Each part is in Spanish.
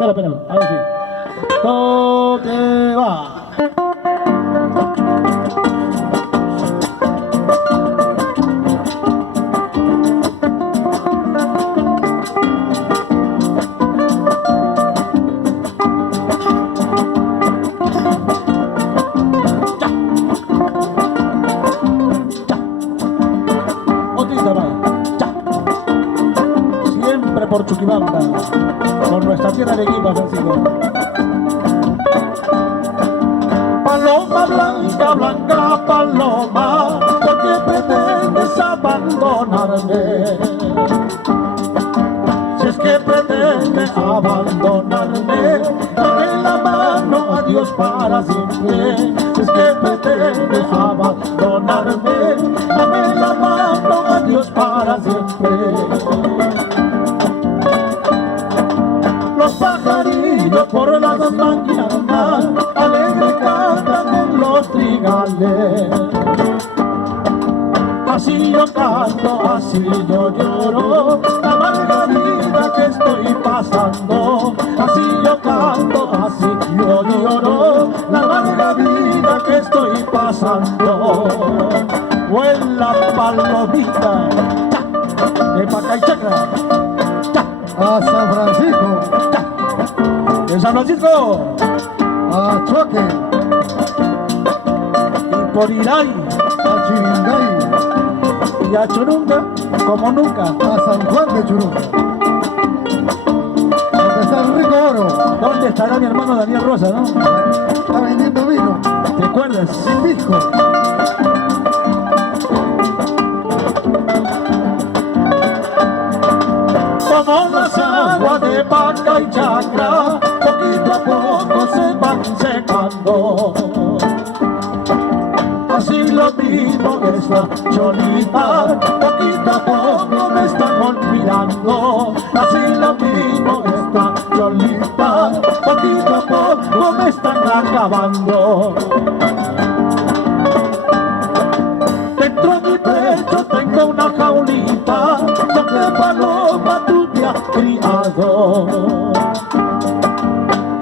Espera, ahora sí. Toque va. Otrita va. Ya. Siempre por Chuquibamba, por nuestra tierra de Arequipa, Francisco. Paloma blanca, blanca paloma, ¿por qué pretendes abandonarme? Si es que pretendes abandonarme, dame la mano, adiós para siempre. Si es que pretendes abandonarme, dame la mano, adiós para siempre. Los pajarillos por las mañanas alegre cantan en los trigales. Así yo canto, así yo lloro, la amarga vida que estoy pasando. Así yo canto, así yo lloro, la amarga vida que estoy pasando. Vuela palomita, de Pacaychaca, A San Francisco, de San Francisco, a Choque, y por Iray, a Chiringay, y a Churunga, como nunca. a San Juan de Churunga. Donde está el rico oro, ¿Dónde estará mi hermano Daniel Rosa, no? está vendiendo vino, ¿Te acuerdas? sin pisco. Como las aguas de Pacaychaca, poquito a poco se van secando. Así lo mismo esta Cholita, poquito a poco me están olvidando. Así lo mismo esta Cholita, poquito a poco me están acabando. Dentro de mi pecho tengo una jaulita donde paloma tú te has criado.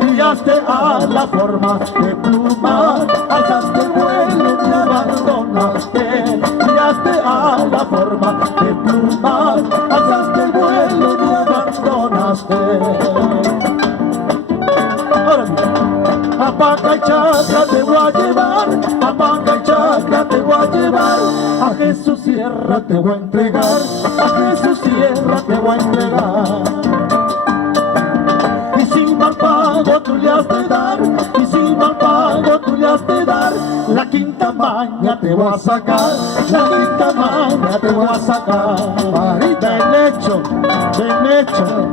Criaste a la forma de pluma, alzaste el vuelo y me abandonaste. Criaste a la forma de pluma, alzaste el vuelo y me abandonaste. Ahora bien, a Pacaychaca te voy a llevar, a Pacaychaca te voy a llevar, a Jesús Sierra te voy a entregar, a Jesús Sierra te voy a entregar. Y si mal pago tú le has de dar, y si mal pago tú le has de dar, la quinta maña te voy a sacar, la quinta maña te voy a sacar. Ven hecho,